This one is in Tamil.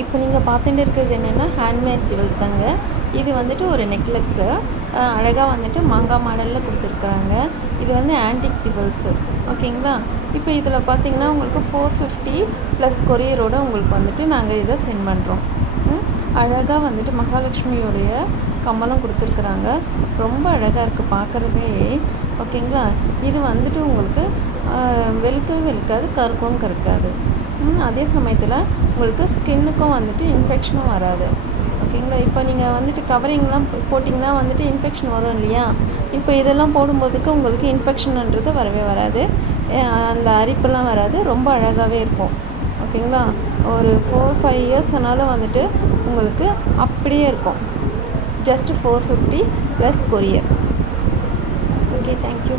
இப்போ நீங்கள் பார்த்துட்டு இருக்கிறது என்னென்னா ஹேண்ட்மேட் ஜுவல் தாங்க. இது வந்துட்டு ஒரு நெக்லஸ்ஸு அழகாக வந்துட்டு மாங்காய் மாடலில் கொடுத்துருக்குறாங்க. இது வந்து ஆன்டிக் ஜுவல்ஸு, ஓகேங்களா. இப்போ இதில் பார்த்தீங்கன்னா உங்களுக்கு 450 ப்ளஸ் கொரியரோட உங்களுக்கு வந்துட்டு நாங்கள் இதை சென்ட் பண்ணுறோம். அழகாக வந்துட்டு மகாலட்சுமியோடைய கம்மலும் கொடுத்துருக்குறாங்க. ரொம்ப அழகாக இருக்குது பார்க்குறதே, ஓகேங்களா. இது வந்துட்டு உங்களுக்கு வெளுக்கவே வெளுக்காது, கருக்கவும் கருக்காது. அதே சமயத்தில் உங்களுக்கு ஸ்கின்னுக்கும் வந்துட்டு இன்ஃபெக்ஷனும் வராது, ஓகேங்களா. இப்போ நீங்கள் வந்துட்டு கவரிங்லாம் போட்டிங்கன்னா வந்துட்டு இன்ஃபெக்ஷன் வரும் இல்லையா. இப்போ இதெல்லாம் போடும்போதுக்கு உங்களுக்கு இன்ஃபெக்ஷன்ன்றது வரவே வராது, அந்த அரிப்பெல்லாம் வராது. ரொம்ப அழகாகவே இருக்கும், ஓகேங்களா. ஒரு 4-5 இயர்ஸ் ஆனாலும் வந்துட்டு உங்களுக்கு அப்படியே இருக்கும். Just 450 plus courier. Okay, thank you.